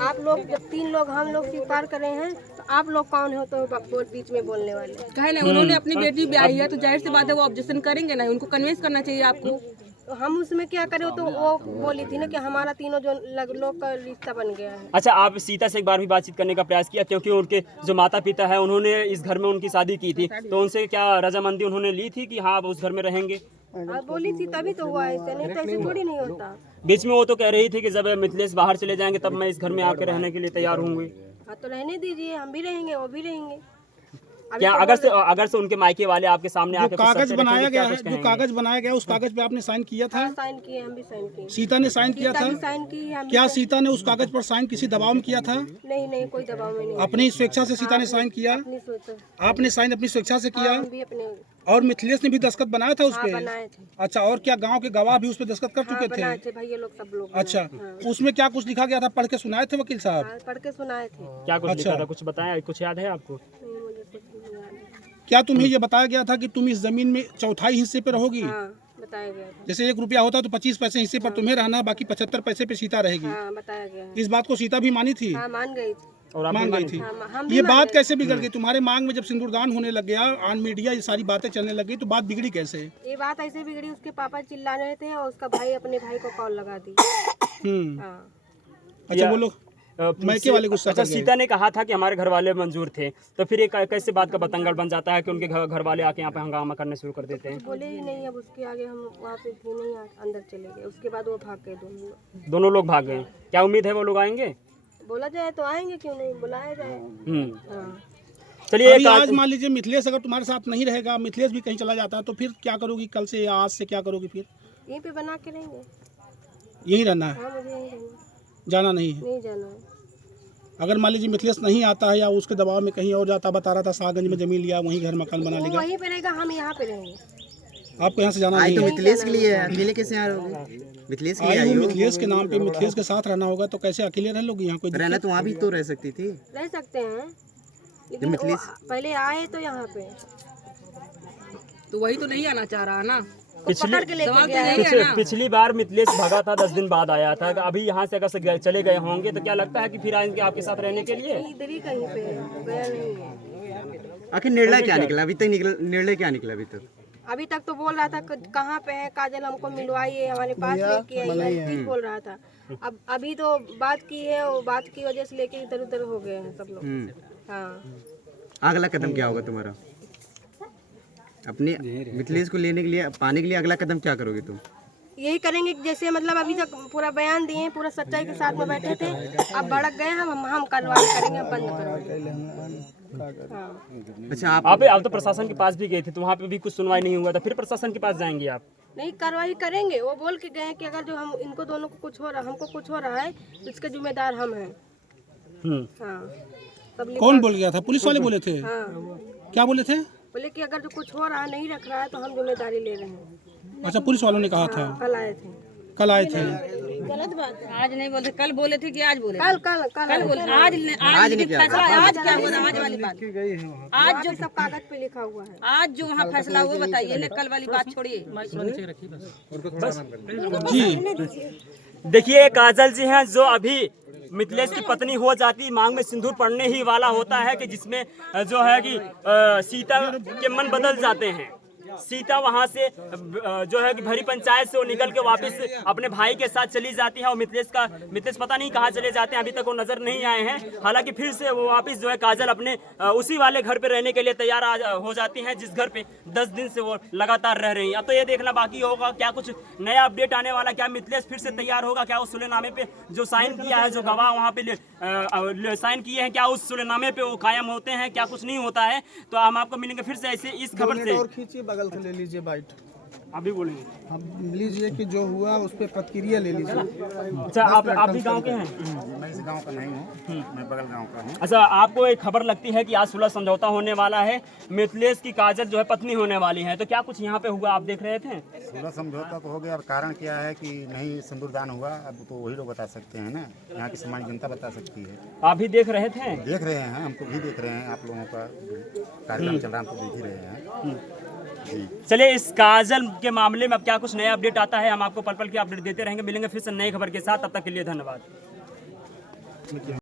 आप लोग जब 3 लोग हम लोग स्वीकार करे हैं तो आप लोग कौन हो तो बीच में बोलने वाले? कहे ना, उन्होंने अपनी बेटी ब्याही है तो जाहिर सी बात है वो ऑब्जेक्शन करेंगे ना, उनको कन्विंस करना चाहिए आपको। तो हम उसमें क्या करें? तो वो बोली थी ना कि हमारा तीनों जो लोग का रिश्ता बन गया है। अच्छा, आप सीता से एक बार भी बातचीत करने का प्रयास किया? क्योंकि उनके जो माता पिता है उन्होंने इस घर में उनकी शादी की थी, तो उनसे क्या रजामंदी उन्होंने ली थी कि हाँ आप उस घर में रहेंगे? बोली थी तभी तो हुआ, ऐसे नहीं तो ऐसे थोड़ी नहीं होता। बीच में वो तो कह रही थी कि जब मिथिलेश बाहर चले जाएंगे तब मैं इस घर में आकर रहने के लिए तैयार होंगी। हाँ तो रहने दीजिए, हम भी रहेंगे वो भी रहेंगे। क्या अगर से उनके मायके वाले आपके सामने आके कागज बनाया गया है, जो कागज बनाया गया उस कागज पे आपने साइन किया था? साइन किए, हम भी साइन किए। सीता ने साइन किया था? साइन की क्या सीता ने उस कागज पर साइन किसी दबाव में किया था? नहीं नहीं, कोई दबाव में नहीं। अपनी स्वेच्छा से सीता ने साइन किया? अपनी सोच। आपने साइन अपनी स्वेच्छा से किया? हम भी अपने। और मिथिलेश ने भी दस्तखत बनाया था उस पे? बनाए थे। अच्छा, और क्या गांव के गवाह भी उस पे दस्तखत कर चुके थे? भाई ये लोग सब लोग। अच्छा, उसमें क्या कुछ लिखा गया था? पढ़ के सुनाए थे वकील साहब? पढ़ के सुनाए थे। क्या कुछ लिखा था? कुछ बताया? कुछ याद है आपको? नहीं, मुझे कुछ नहीं याद है। क्या तुम्हें ये बताया गया था कि तुम इस जमीन में चौथाई हिस्से पे रहोगी? हाँ, बताया गया था। जैसे 1 रुपया होता तो 25 पैसे हिस्से पर तुम्हें रहना, बाकी 75 पैसे पे सीता रहेगी। हाँ, बताया गया है। इस बात को सीता भी मानी थी? हाँ, मान गई थी। और आप मान गई थी? हम भी ये मान बात गए। कैसे बिगड़ गई? तुम्हारे मांग में जब सिंदूरदान होने लग गया, ऑन मीडिया ये सारी बातें चलने लगी, तो बात बिगड़ी कैसे? ये बात ऐसे बिगड़ी, उसके पापा चिल्ला रहे थे और उसका भाई अपने भाई को कॉल लगा दी। हाँ। अच्छा, वो लोग मायके वाले गुस्सा अच्छा, कर गए। सीता ने कहा था कि हमारे घर वाले मंजूर थे, तो फिर एक कैसे बात का बतंगड़ बन जाता है कि उनके घर वाले आके यहाँ पे हंगामा करने शुरू कर देते हैं? बोले ही नहीं, अब उसके आगे हम वहाँ पे थे नहीं, अंदर चले गए। उसके बाद वो भाग गए दोनों लोग भाग गए। क्या उम्मीद है वो लोग आएंगे? बोला जाए तो आएंगे, क्यों नहीं, बुलाया जाए। हाँ। चलिए, अभी आज मान लीजिए मिथिलेश अगर तुम्हारे साथ नहीं रहेगा, मिथिलेश भी कहीं चला जाता है, तो फिर क्या करोगी? कल से या आज से क्या करोगी? फिर यहीं पे बना के रहेंगे। यहीं रहना है? हाँ, मुझे यहीं रहना, जाना नहीं है? नहीं जाना है। अगर मान लीजिए मिथिलेश नहीं आता है या उसके दबाव में कहीं और जाता, बता रहा था शाहगंज में जमीन लिया, वहीं घर मकान बना वो लेगा, वहीं पे रहेगा, हम यहाँ पे रहेंगे। आपको यहाँ से जाना नहीं तो है? मिथिलेश के लिए है, अकेले कैसे यहाँ रहोगे? मिथिलेश के लिए आई आई हो, हो? मिथिलेश के नाम पे मिथिलेश के साथ रहना होगा, तो कैसे अकेले रह लोगी? यहाँ कोई रहना तो वहाँ भी तो रह सकती थी। रह सकते हैं, लेकिन वो पहले आए तो यहाँ पे तो वही तो नहीं आना चाह रहा ना। पकड़ के लेके गया है। पिछली बार मिथिलेश भगा था, 10 दिन बाद आया था। अभी यहाँ से अगर चले गए होंगे तो क्या लगता है कि फिर आएंगे आपके साथ रहने के लिए? इधर ही कहीं पे है, गया नहीं है। आखिर निर्णय क्या निकला अभी तक? निर्णय क्या निकला अभी तक? अभी तक तो बोल रहा था कहाँ पे है काजल, हमको मिलवाइए, हमारे पास लेके आइए, चीज बोल रहा था। अब अभी तो बात की है, वो बात की वजह से लेके इधर उधर हो गए हैं सब लोग। हाँ। अगला कदम क्या होगा तुम्हारा? अपने मिथिलेश को लेने के लिए, पाने के लिए अगला कदम क्या करोगे तुम? यही करेंगे जैसे मतलब अभी तक पूरा बयान दिए, पूरा सच्चाई के साथ में बैठे थे, अब भड़क गए हम कार्रवाई करेंगे, अब बंद करेंगे। हाँ। अच्छा, आप तो प्रशासन के पास भी गए थे, तो वहाँ पे भी कुछ सुनवाई नहीं हुआ था, फिर प्रशासन के पास जाएंगे आप? नहीं, कार्रवाई करेंगे। वो बोल के गए कि अगर जो हम इनको दोनों को कुछ हो रहा, हमको कुछ हो रहा है तो इसके जिम्मेदार हम हैं। हाँ। कौन बोल गया था? पुलिस वाले बोले थे? हाँ। क्या बोले थे? बोले कि अगर जो कुछ हो रहा, नहीं रख रहा है तो हम जिम्मेदारी ले रहे हैं। अच्छा, पुलिस वालों ने कहा था? कल आए थे। कल आए थे? गलत बात है। आज नहीं बोलते, कल बोले थे कि आज बोले? कल कल कल कल बोले, आज लेकिन फैसला, आज क्या हुआ? आज वाली बात, आज जो सब कागज पे लिखा हुआ है, आज जो वहाँ फैसला हुआ बताइए ना, कल वाली बात छोड़िए। जी, देखिए, काजल जी हैं जो अभी मिथिलेश की पत्नी हो जाती, मांग में सिंदूर पड़ने ही वाला होता है कि जिसमें जो है कि सीता के मन बदल जाते हैं। सीता वहां से जो है कि भरी पंचायत से वो निकल के वापस अपने भाई के साथ चली जाती है और मिथिलेश पता नहीं कहाँ चले जाते हैं, अभी तक वो नजर नहीं आए हैं। हालांकि फिर से वो वापस जो है काजल अपने उसी वाले घर पे रहने के लिए तैयार हो जाती हैं जिस घर पे 10 दिन से वो लगातार रह रही हैं। अब तो ये देखना बाकी होगा क्या कुछ नया अपडेट आने वाला, क्या मिथिलेश फिर से तैयार होगा, क्या उस सुलेनामे पे जो साइन किया है, जो गवाह वहाँ पे साइन किए हैं, क्या उस सुलेनामे पे वो कायम होते हैं, क्या कुछ नहीं होता है। तो हम आपको मिलेंगे फिर से ऐसे इस खबर से। और खींचिए, बगल से ले लीजिए बाइट, अभी बोलेंगे। हम लीजिए कि जो हुआ उस पर प्रतिक्रिया ले लीजिए। अच्छा, आप भी गांव के हैं? मैं इस गांव का नहीं हूँ, मैं बगल गांव का हूँ। अच्छा, आपको एक खबर लगती है कि आज सुलह समझौता होने वाला है, मिथिलेश की काजल जो है पत्नी होने वाली है, तो क्या कुछ यहाँ पे हुआ, आप देख रहे थे? सुलह समझौता तो हो गया, अब कारण क्या है कि नहीं सिंदूरदान हुआ, अब तो वही लोग बता सकते हैं ना, यहाँ की सामान्य जनता बता सकती है। आप भी देख रहे थे? देख रहे हैं, हमको भी देख रहे हैं, आप लोगों का कार्यक्रम चल रहा है, हमको देख ही रहे हैं। चलिए, इस काजल के मामले में अब क्या कुछ नया अपडेट आता है, हम आपको पल पल की अपडेट देते रहेंगे। मिलेंगे फिर से नई खबर के साथ, तब तक के लिए धन्यवाद। इसमें किया।